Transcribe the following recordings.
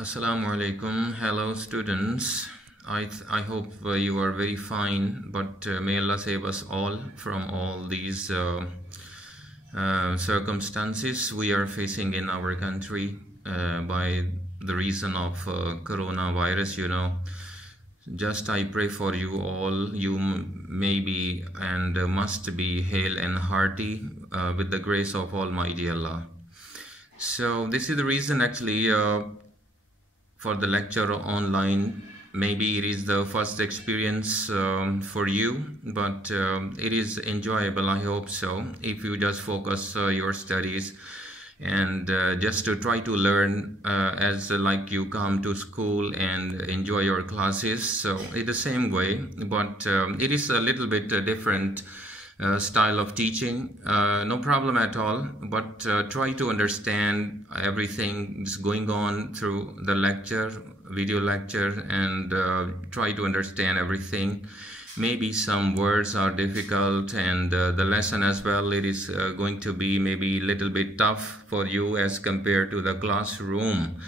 Assalamu alaikum. Hello students. I hope you are very fine, but may Allah save us all from all these circumstances we are facing in our country by the reason of coronavirus. Just I pray for you all. You may be and must be hale and hearty with the grace of Almighty Allah. So this is the reason actually for the lecture online. Maybe it is the first experience for you, but it is enjoyable, I hope so, if you just focus your studies and just to try to learn as like you come to school and enjoy your classes. So in the same way, but it is a little bit different style of teaching. No problem at all, but try to understand everything that's going on through the lecture, video lecture, and try to understand everything. Maybe some words are difficult, and the lesson as well, it is going to be maybe a little bit tough for you as compared to the classroom.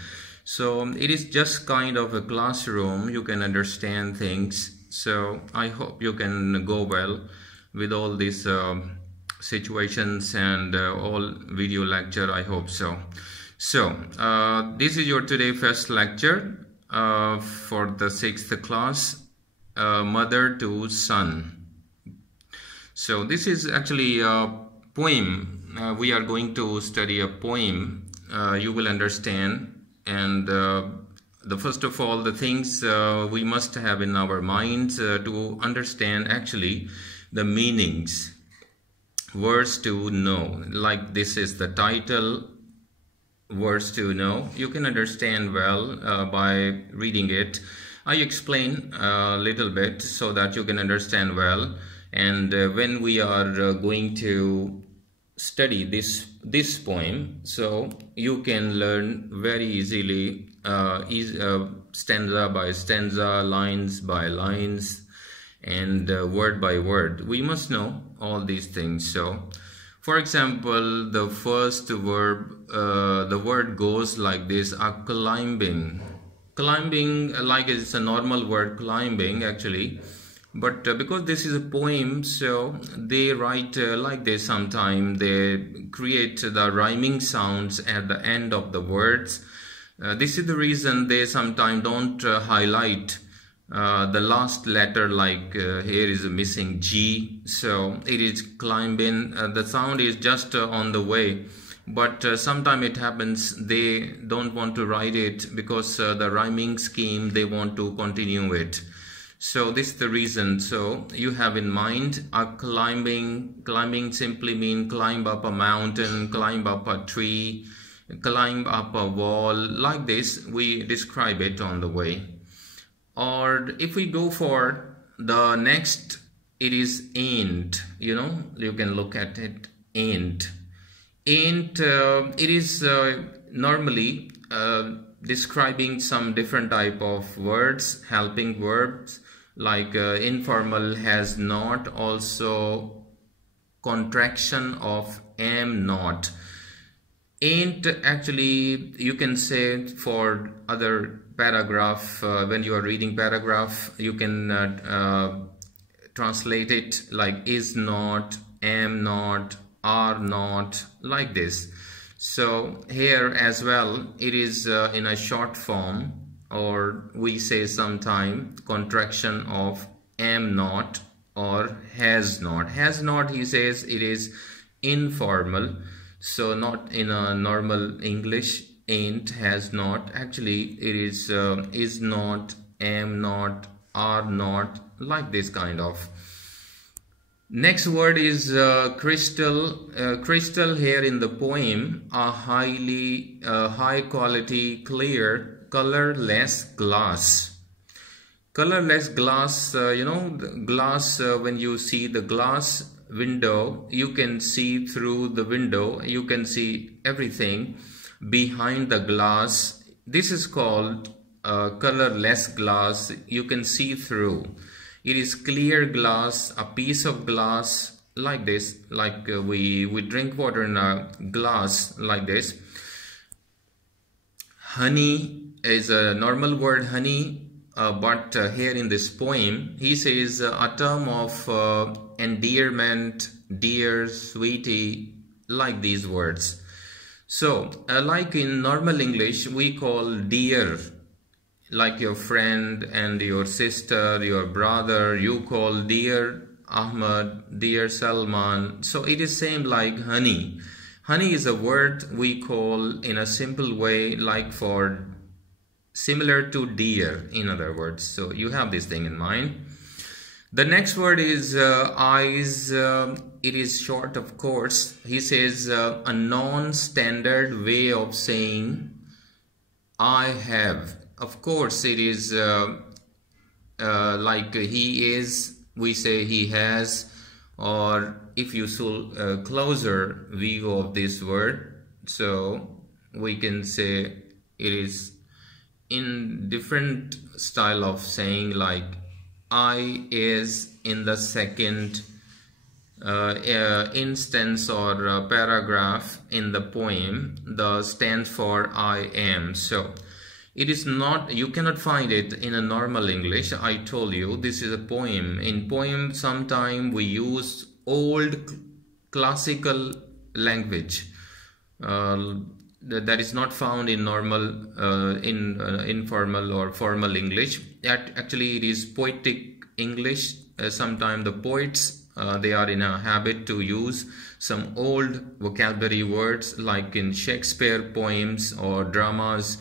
So it is just kind of a classroom. You can understand things. So I hope you can go well with all these situations and all video lecture. I hope so. So this is your today first lecture for the 6th class, mother to son. So this is actually a poem. We are going to study a poem. You will understand, and the first of all, the things we must have in our minds to understand actually the meanings, words to know. Like this is the title, words to know. You can understand well by reading it. I explain a little bit so that you can understand well. And when we are going to study this poem, so you can learn very easily, stanza by stanza, lines by lines, and word by word. We must know all these things. So for example, the first verb, the word goes like this: climbing. Climbing, like it's a normal word, climbing actually, but because this is a poem, so they write like this. Sometimes they create the rhyming sounds at the end of the words. This is the reason they sometimes don't highlight the last letter, like here is a missing G, so it is climbing. The sound is just on the way, but sometimes it happens they don't want to write it because the rhyming scheme, they want to continue it. So this is the reason. So you have in mind a climbing simply mean climb up a mountain, climb up a tree, climb up a wall. Like this we describe it on the way. Or if we go for the next, it is ain't. You can look at it, ain't. Ain't, it is normally describing some different type of words, helping verbs, like informal, has not, also contraction of am not. Ain't actually you can say for other paragraph. When you are reading paragraph, you can translate it like is not, am not, are not, like this. So here as well, it is in a short form, or we say sometime contraction of am not or has not. Has not, he says, it is informal, so not in a normal English. Ain't, has not, actually it is not, am not, are not, like this kind of. Next word is crystal. Crystal here in the poem, a highly high quality, clear, colorless glass. Colorless glass, the glass, when you see the glass window, you can see through the window, you can see everything behind the glass. This is called colorless glass. You can see through. It is clear glass, a piece of glass, like this, like we drink water in a glass like this. Honey is a normal word honey, but here in this poem he says a term of endearment, dear, sweetie, like these words. So like in normal English we call dear, like your friend and your sister, your brother, you call dear Ahmad, dear Salman. So it is same like honey. Honey is a word we call in a simple way, like for similar to dear, in other words. So you have this thing in mind. The next word is eyes. It is short, of course. He says a non-standard way of saying I have. Of course, it is like he is, we say he has, or if you saw a closer view of this word, so we can say it is in different style of saying, like I is in the second instance or paragraph in the poem, the stands for I am. So it is not, you cannot find it in a normal English. I told you this is a poem. In poem sometime we use old classical language that is not found in normal informal or formal English. Actually it is poetic English. Sometimes the poets they are in a habit to use some old vocabulary words, like in Shakespeare poems or dramas.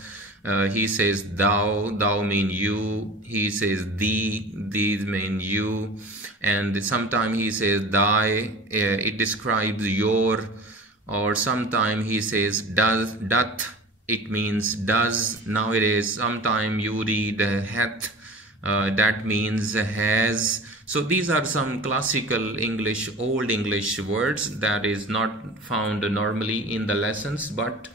He says thou, thou mean you. He says thee, these mean you. And sometimes he says thy, it describes your. Or sometimes he says does, doth, it means does. Nowadays sometimes you read hath, that means has. So these are some classical English, old English words that is not found normally in the lessons, but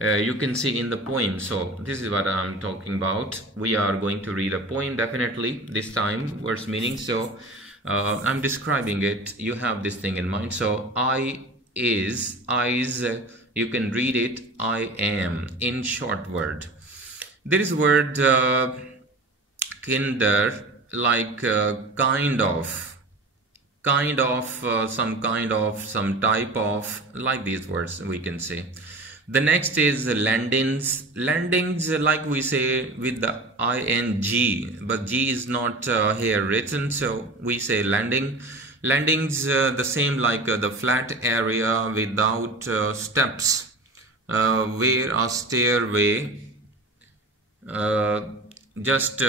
you can see in the poem. So this is what I'm talking about. We are going to read a poem definitely this time, words meaning. So I'm describing it. You have this thing in mind. So I is, eyes, you can read it, I am in short word. There is word kinder, like kind of, some kind of, some type of, like these words we can say. The next is landings. Landings, like we say with the ing, but g is not here written, so we say landing. Landings, the same like the flat area without steps, where a stairway just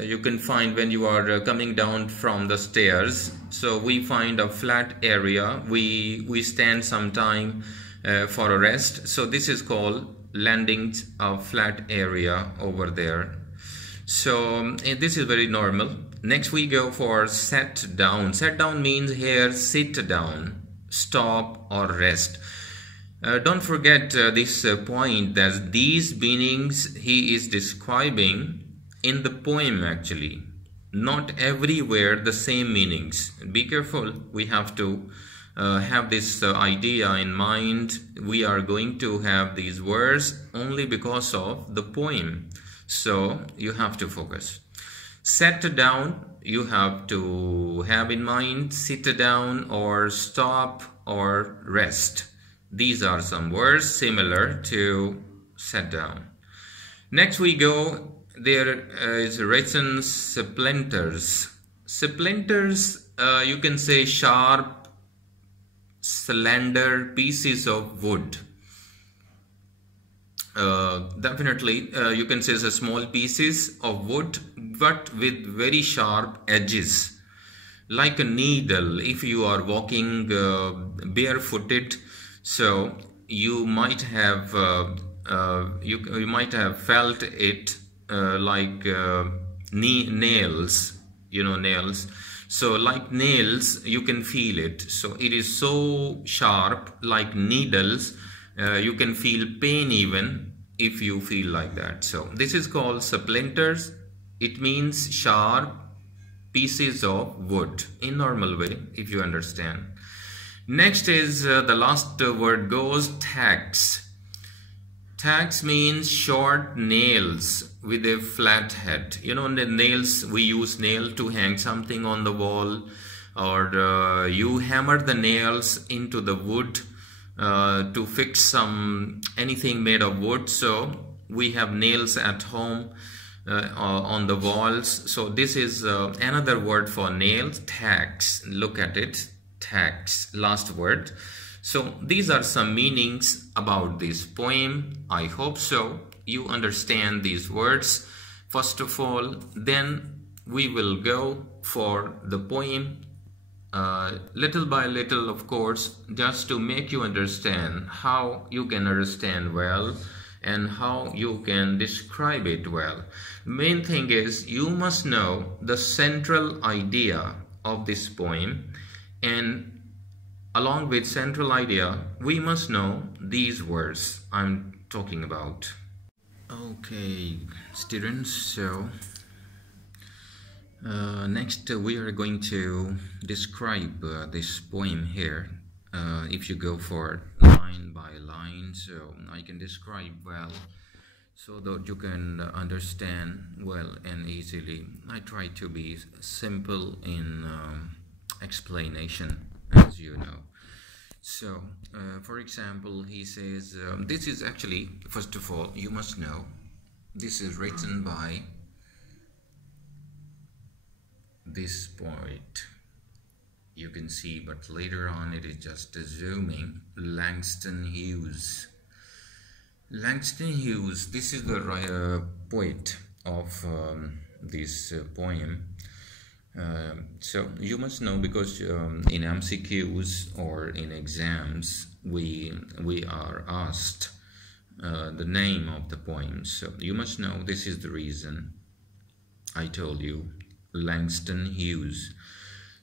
you can find when you are coming down from the stairs. So we find a flat area, we stand some time for a rest. So this is called landings, a flat area over there. So this is very normal. Next we go for sat down. Sat down means here sit down, stop or rest. Don't forget this point, that these meanings he is describing in the poem actually. Not everywhere the same meanings. Be careful, we have to have this idea in mind. We are going to have these words only because of the poem. So you have to focus. Sat down, you have to have in mind sit down or stop or rest. These are some words similar to sat down. Next we go, there is written splinters. Splinters, you can say sharp, slender pieces of wood. Definitely you can say the small pieces of wood, but with very sharp edges, like a needle. If you are walking barefooted, so you might have you might have felt it like nails, you know, nails. So like nails, you can feel it. So it is so sharp, like needles. You can feel pain even if you feel like that. So this is called splinters. It means sharp pieces of wood in normal way, if you understand. Next is the last word goes tax. Tags means short nails with a flat head. You know, the nails, we use nail to hang something on the wall, or you hammer the nails into the wood to fix anything made of wood. So we have nails at home on the walls. So this is another word for nails, tags. Look at it, tags, last word. So these are some meanings about this poem. I hope so you understand these words first of all. Then we will go for the poem little by little, of course, just to make you understand how you can understand well and how you can describe it well. Main thing is you must know the central idea of this poem, and along with central idea, we must know these words I'm talking about. Okay, students, so next we are going to describe this poem here. If you go for line by line, so I can describe well so that you can understand well and easily. I try to be simple in explanation, as you know. So for example, he says this is actually, first of all, you must know this is written by this poet. You can see, but later on it is just zooming. Langston Hughes. Langston Hughes, this is the poet of this poem. So you must know, because in MCQs or in exams we are asked the name of the poem. So you must know this is the reason I told you, Langston Hughes.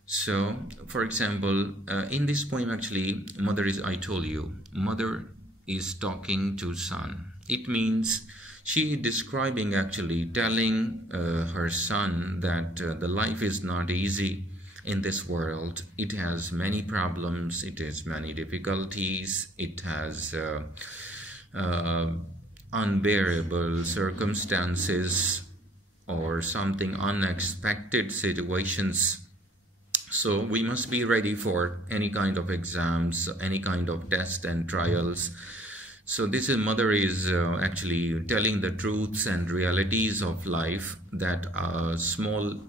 So for example, in this poem actually, mother is, I told you, mother is talking to son. It means she is describing, actually telling her son that the life is not easy in this world. It has many problems, it has many difficulties, it has unbearable circumstances or something unexpected situations. So we must be ready for any kind of exams, any kind of tests and trials. So this is mother is actually telling the truths and realities of life that a small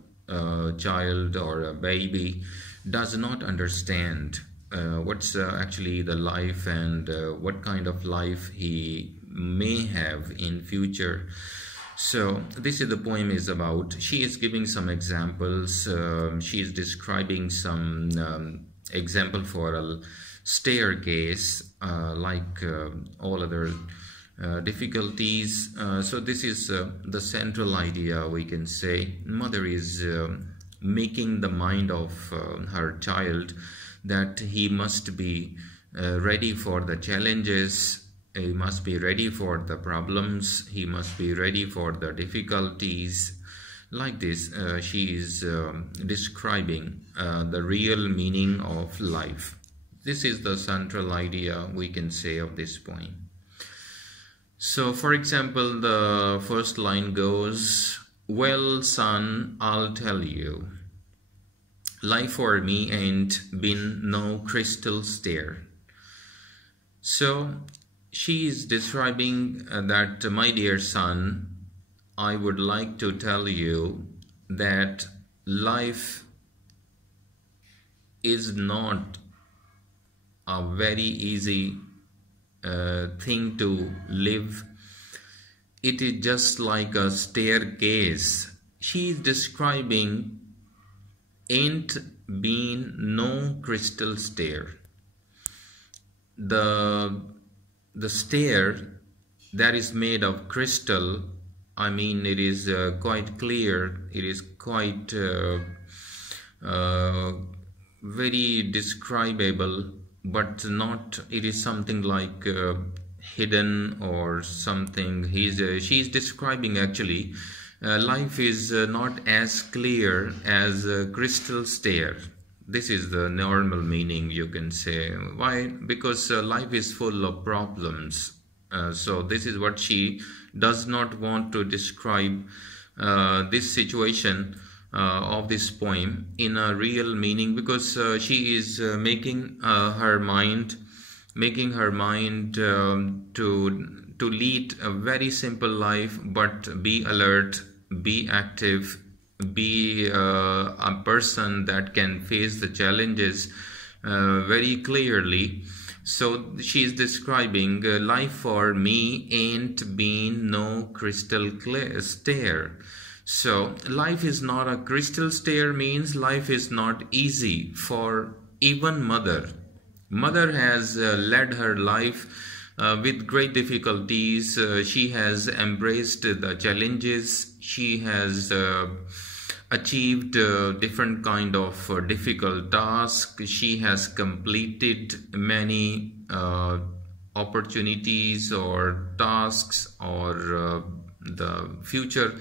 child or a baby does not understand what's actually the life and what kind of life he may have in future. So this is the poem is about. She is giving some examples. She is describing some example for a staircase, like all other difficulties. So this is the central idea, we can say. Mother is making the mind of her child that he must be ready for the challenges. He must be ready for the problems. He must be ready for the difficulties. Like this, she is describing the real meaning of life. This is the central idea, we can say, of this poem. So, for example, the first line goes, well, son, I'll tell you, life for me ain't been no crystal stair. So, she is describing that, my dear son, I would like to tell you that life is not a very easy thing to live. It is just like a staircase. She is describing ain't been no crystal stair. The stair that is made of crystal, I mean, it is quite clear, it is quite very describable, but not, it is something like hidden or something. She is describing actually life is not as clear as a crystal stair. This is the normal meaning, you can say. Why? Because life is full of problems. So this is what she does not want to describe this situation of this poem in a real meaning, because she is making her mind to lead a very simple life, but be alert, be active, be a person that can face the challenges very clearly. So she is describing life for me ain't been no crystal clear stair. So life is not a crystal stair means life is not easy for even mother. Mother has led her life with great difficulties. She has embraced the challenges. She has achieved different kind of difficult tasks. She has completed many opportunities or tasks or the future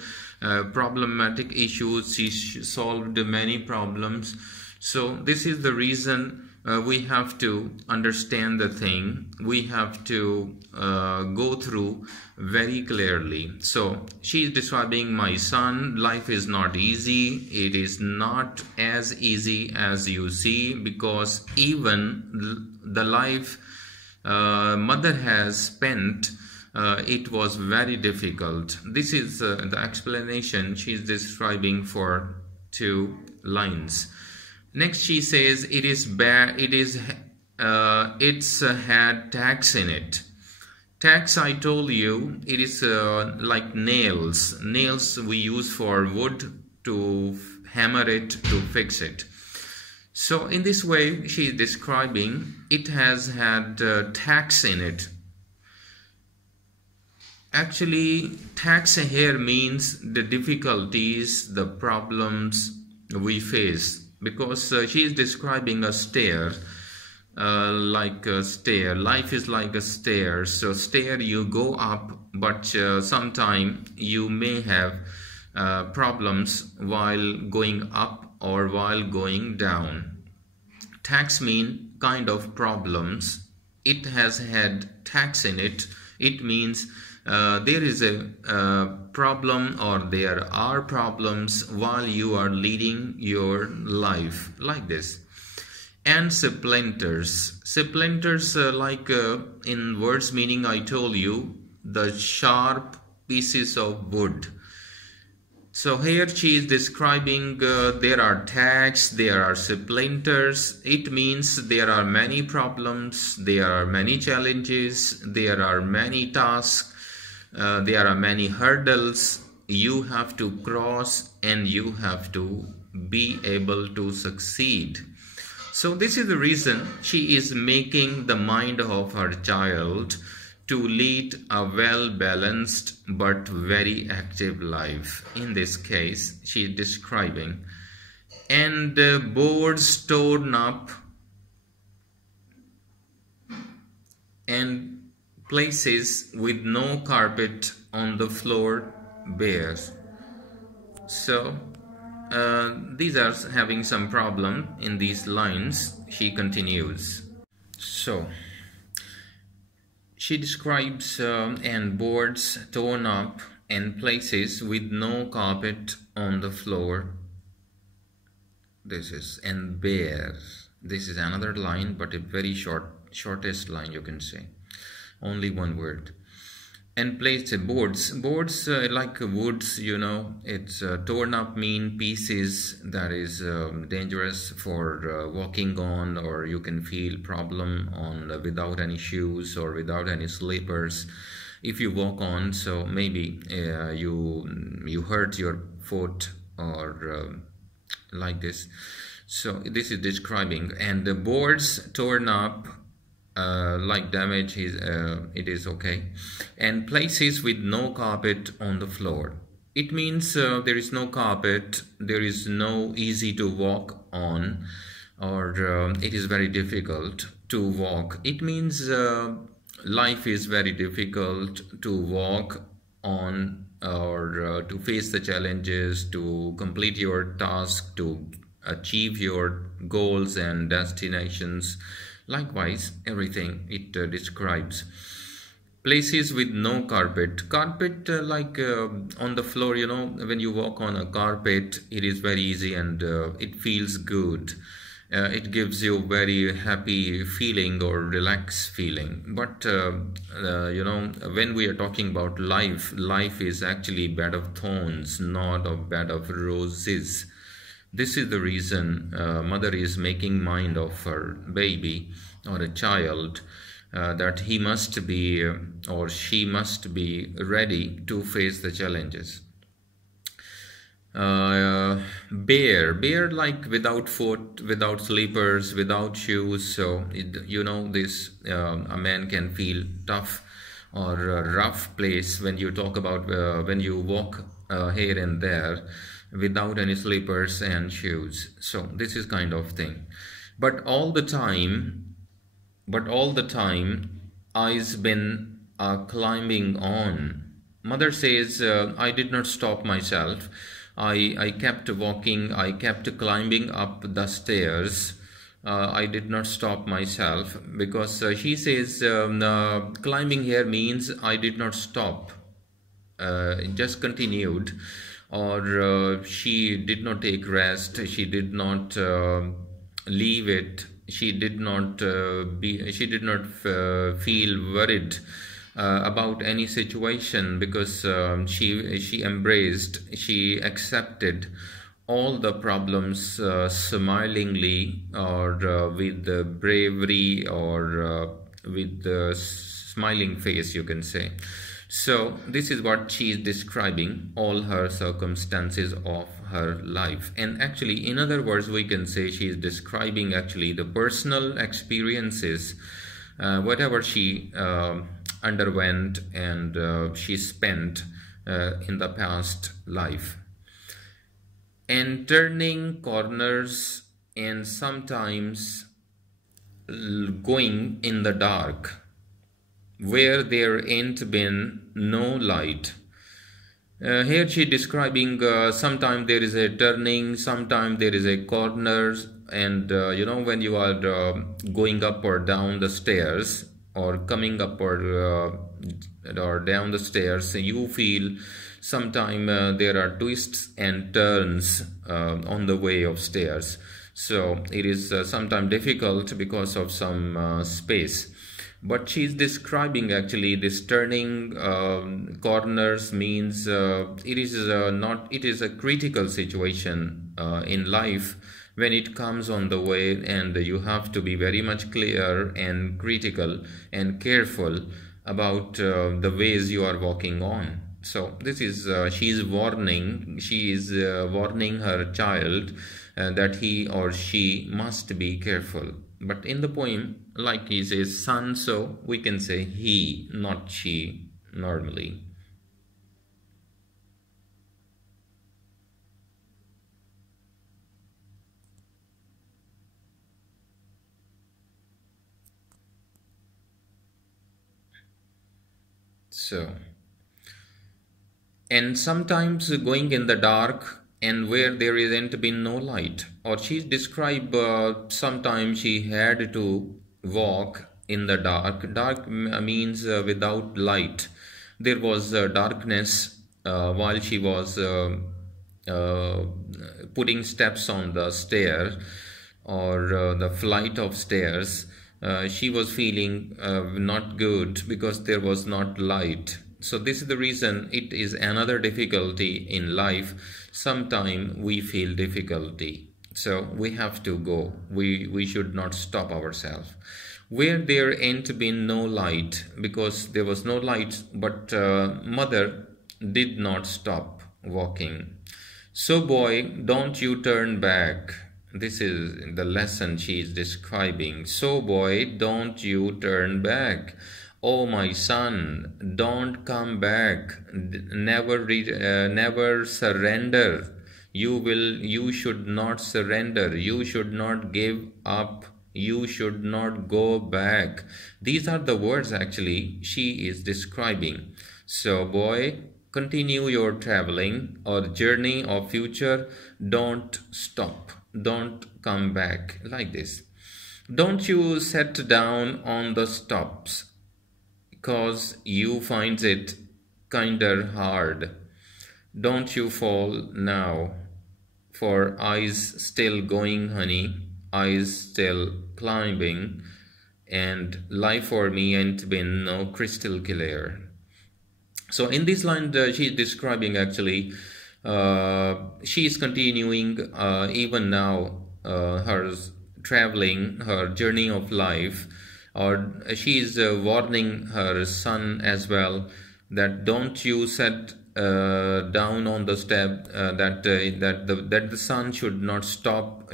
problematic issues. She solved many problems. So this is the reason we have to understand the thing. We have to go through very clearly. So she is describing, my son, life is not easy. It is not as easy as you see, because even the life mother has spent, it was very difficult. This is the explanation she is describing for 2 lines. Next she says, it is bad, it's had tax in it. Tax, I told you, it is like nails. Nails we use for wood to hammer it, to fix it. So in this way she is describing, it has had tax in it. Actually, tax here means the difficulties, the problems we face, because she is describing a stair, like a stair. Life is like a stair. So stair, you go up, but sometime you may have problems while going up or while going down. Tax mean kind of problems. It has had tax in it. It means there is a problem, or there are problems while you are leading your life, like this. And splinters. Splinters, like in words meaning I told you, the sharp pieces of wood. So here she is describing there are tags, there are splinters. It means there are many problems, there are many challenges, there are many tasks. There are many hurdles you have to cross, and you have to be able to succeed. So this is the reason she is making the mind of her child to lead a well-balanced but very active life. In this case, she is describing, and boards torn up and places with no carpet on the floor bare. So these are having some problem in these lines. She continues. So she describes and boards torn up and places with no carpet on the floor. This is and bare. This is another line, but a very shortest line, you can say. Only one word. And place boards like woods, you know. It's torn up mean pieces that is dangerous for walking on, or you can feel problem on without any shoes or without any slippers if you walk on. So maybe you hurt your foot or like this. So this is describing. And the boards torn up, like damage is it is okay. And places with no carpet on the floor, it means there is no carpet, there is no easy to walk on, or it is very difficult to walk. It means life is very difficult to walk on, or to face the challenges, to complete your task, to achieve your goals and destinations. Likewise, everything it describes. Places with no carpet. Carpet, like on the floor, you know, when you walk on a carpet, it is very easy and it feels good. It gives you very happy feeling or relaxed feeling. But you know, when we are talking about life, life is actually bed of thorns, not a bed of roses. This is the reason mother is making mind of her baby or a child, that he must be or she must be ready to face the challenges. Bare like without foot, without slippers, without shoes. So you know this, a man can feel tough or a rough place when you talk about when you walk here and there without any slippers and shoes. So this is kind of thing. But all the time, I's been climbing on. Mother says, I did not stop myself. I kept walking, I kept climbing up the stairs. I did not stop myself because she says climbing here means I did not stop. It just continued, or she did not take rest, she did not leave it, she did not feel worried about any situation, because she embraced, she accepted all the problems smilingly, or with bravery, or with the smiling face, you can say. So this is what she is describing, all her circumstances of her life. And actually, in other words, we can say she is describing actually the personal experiences, whatever she underwent and she spent in the past life. And turning corners, and sometimes going in the dark where there ain't been no light. Here she describing sometimes there is a turning, sometimes there is a corner, and you know, when you are going up or down the stairs, or coming up or down the stairs, you feel sometimes there are twists and turns on the way of stairs. So it is sometimes difficult because of some space. But she's describing actually this turning corners means it is not, it is a critical situation in life when it comes on the way, and you have to be very much clear and critical and careful about the ways you are walking on. So this is she is warning her child that he or she must be careful. But in the poem, like he says son, so we can say he, not she normally. So, and sometimes going in the dark and where there isn't been no light, or she described sometimes she had to walk in the dark means without light. There was darkness while she was uh, putting steps on the stair, or the flight of stairs. She was feeling not good because there was not light. So this is the reason it is another difficulty in life. Sometime we feel difficulty, so we have to go. We should not stop ourselves. Where there ain't been no light, because there was no light, but mother did not stop walking. So boy, don't you turn back. This is the lesson she is describing. So boy, don't you turn back. Oh my son, don't come back. Never surrender. You should not surrender. You should not give up. You should not go back. These are the words actually she is describing. So boy, continue your traveling or journey of future. Don't stop. Don't come back, like this. Don't you set down on the stops. 'cause you finds it kinder hard. Don't you fall now, for I's still going, honey, I's still climbing, and life for me ain't been no crystal clear. So in this line, she is describing actually, she is continuing even now her traveling, her journey of life, or she is warning her son as well that don't you set down on the step, that the son should not stop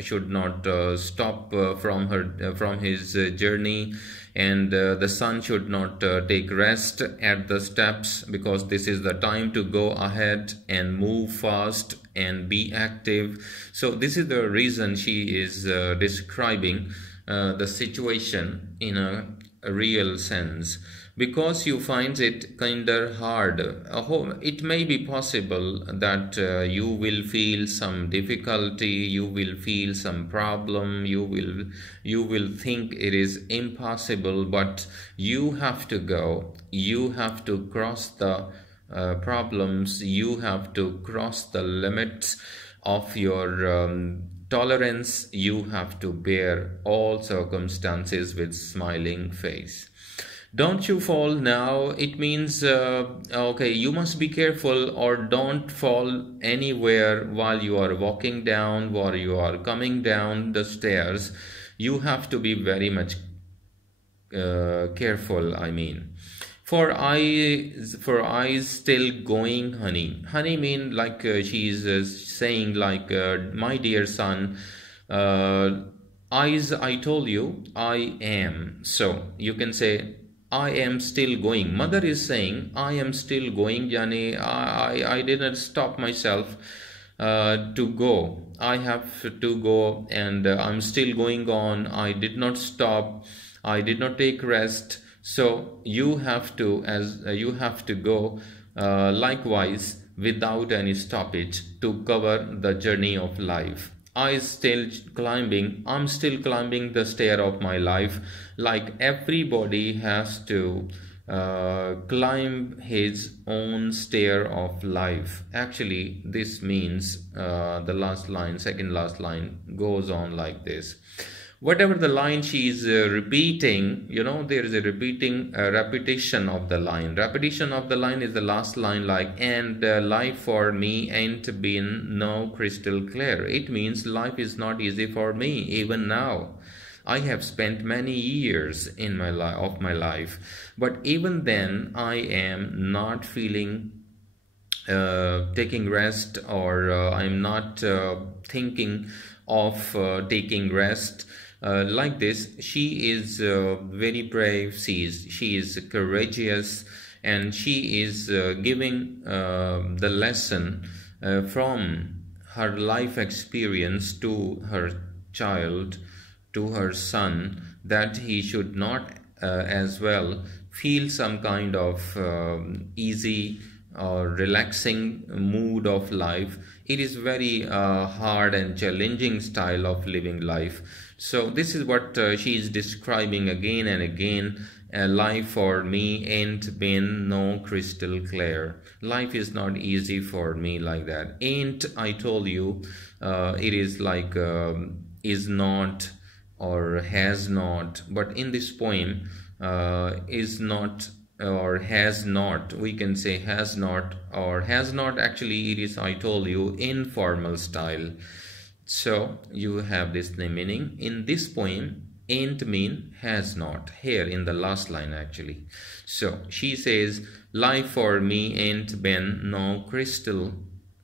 from his journey, and the son should not take rest at the steps, because this is the time to go ahead and move fast and be active. So this is the reason she is describing the situation in a real sense. Because you find it kinder hard, it may be possible that you will feel some difficulty, you will feel some problem, you will think it is impossible, but you have to go, you have to cross the problems, you have to cross the limits of your tolerance, you have to bear all circumstances with smiling face. Don't you fall now, it means okay, you must be careful, or don't fall anywhere while you are walking down, while you are coming down the stairs. You have to be very much careful, I mean. For I's still going, honey. Honey mean like she's saying like, my dear son, I's, I told you, I am. So you can say, I am still going. Mother is saying, I am still going, yani I didn't stop myself to go. I have to go, and I'm still going on. I did not stop. I did not take rest. So you have to, you have to go likewise without any stoppage to cover the journey of life. I'm still climbing the stair of my life, like everybody has to climb his own stair of life. Actually, this means the last line, second last line goes on like this. Whatever the line she is repeating, you know, there is a repetition of the line. Repetition of the line is the last line, like, and life for me ain't been no crystal clear. It means life is not easy for me even now. I have spent many years in my life, but even then I am not feeling taking rest, or I'm not thinking of taking rest. Like this, she is very brave, she is courageous, and she is giving the lesson from her life experience to her child, to her son, that he should not as well feel some kind of easy or relaxing mood of life. It is very hard and challenging style of living life. So this is what she is describing again and again. Life for me ain't been no crystal clear. Life is not easy for me like that. Ain't, I told you, it is like is not or has not. But in this poem, is not or has not, we can say has not or has not. Actually, it is, I told you, informal style. So you have this meaning. In this poem, ain't mean has not, here in the last line actually. So she says, life for me ain't been no crystal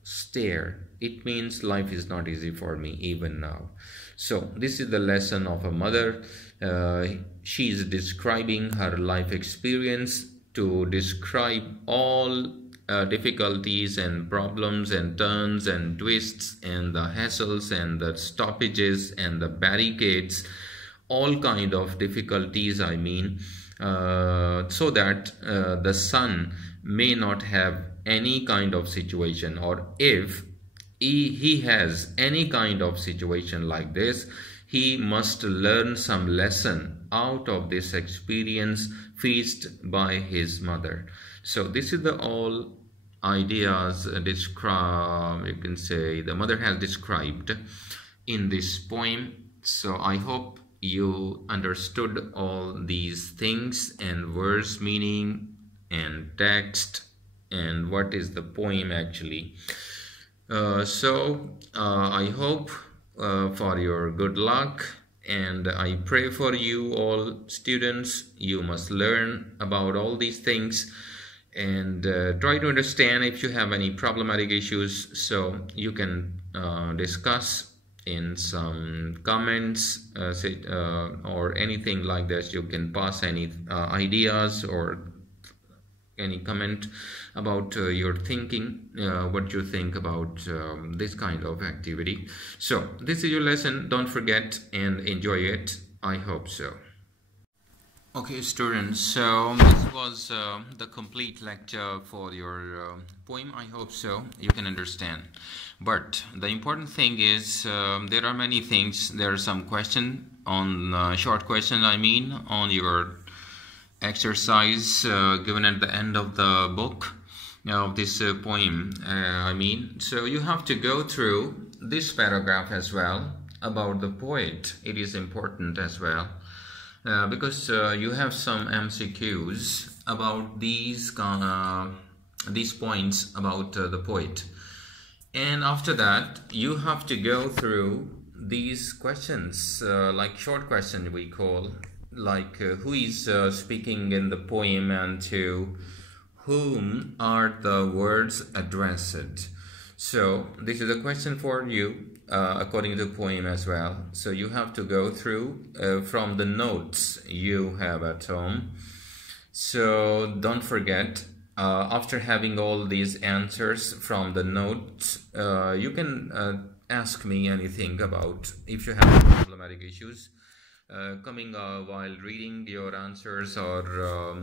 stair. It means life is not easy for me even now. So this is the lesson of a mother. She is describing her life experience to describe all difficulties and problems and turns and twists and the hassles and the stoppages and the barricades, all kind of difficulties, I mean, so that the son may not have any kind of situation, or if he has any kind of situation like this, he must learn some lesson out of this experience faced by his mother. So this is the all ideas described, you can say the mother has described in this poem. So I hope you understood all these things and verse meaning and text and what is the poem actually. I hope for your good luck, and I pray for you all students. You must learn about all these things and try to understand. If you have any problematic issues, so you can discuss in some comments or anything like this. You can pass any ideas or any comment about your thinking, what you think about this kind of activity. So this is your lesson. Don't forget and enjoy it. I hope so. Okay students, so this was the complete lecture for your poem. I hope so you can understand, but the important thing is there are many things. There are some questions on short questions on your exercise given at the end of the book of this poem. So you have to go through this paragraph as well about the poet. It is important as well because you have some MCQs about these points about the poet, and after that you have to go through these questions like short question we call, like who is speaking in the poem and to whom are the words addressed. So this is a question for you according to the poem as well. So you have to go through from the notes you have at home. So don't forget, after having all these answers from the notes, you can ask me anything about if you have problematic issues coming while reading your answers or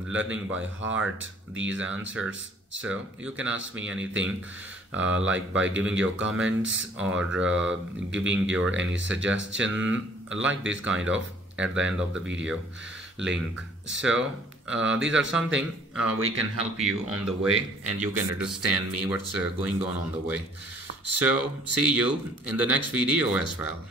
learning by heart these answers. So you can ask me anything like by giving your comments or giving your any suggestion like this kind of at the end of the video link. So these are something we can help you on the way, and you can understand me what's going on the way. So see you in the next video as well.